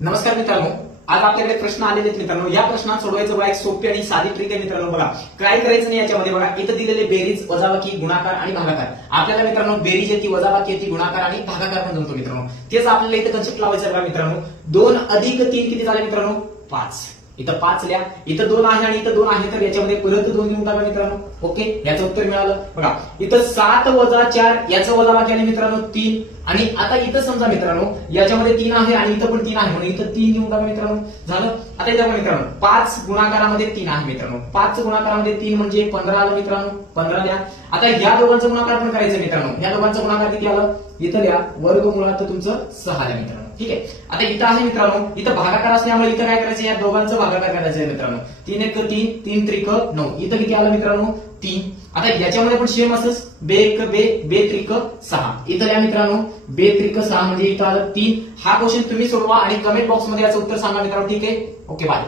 नमस्कार मित्रांनो, आज आपल्याकडे प्रश्न आलेले आहेत मित्रांनो. या प्रश्नात सोडवायचं बघा एक सोपी आणि साधी ट्रिक आहे मित्रांनो. बघा काय करायचं नाही याच्यामध्ये. बघा इथं दिलेले बेरीज, वजाबाकी, गुणाकार आणि भागाकार. आपल्याला मित्रांनो बेरीज येते, वजाबाकी येते, गुणाकार आणि भागाकार पण जमतो मित्रांनो. तेच आपल्याला इथं कन्सेप्ट लावायचं बघा मित्रांनो. 2 अधिक 3 किती झाले मित्रांनो? 5. इथं 5 लिहा, इथं 2 आहे आणि इथं 2 आहे, तर याच्यामध्ये परत 2 लिहून टाका मित्रांनो. ओके, याचं उत्तर मिळालं. बघा इथं 7 वजा 4 याचं वजाबाकी आले मित्रांनो 3. आणि आता इथं समजा मित्रांनो याच्यामध्ये 3 आहे आणि इथं पण 3 आहे म्हणून इथं 3 लिहून टाका मित्रांनो. झालं. आता इथं मित्रांनो 5 गुणाकारामध्ये 3 आहे मित्रांनो. 5 गुणाकारामध्ये 3 म्हणजे 15 आलं मित्रांनो. 15 लिहा. आता या दोघांचं गुणाकार पण करायचं मित्रांनो. या दोघांचं गुणाकार किती आलं? इथं लिहा वर्गमुळात तुमचं 6 लिहा मित्रांनो. ठीक आहे. आता इथं आहे मित्रांनो, इथं भागाकार असल्यामुळे इथं काय करायचं? या दोघांचं भागाकार करायचं आहे मित्रांनो. 3 1 3, 3 त्रिक 9. इथं किती आलं मित्रांनो? 3. आता याच्यामध्ये पण सेम असंच बे 1 बे, बे त्रिक 6. इथं लिहा मित्रांनो बे त्रिक 6 म्हणजे इथं आलं 3. हा क्वेश्चन तुम्ही सोडवा आणि कमेंट बॉक्स मध्ये याचं उत्तर सांगा मित्रांनो. ठीक आहे. Okay, bye.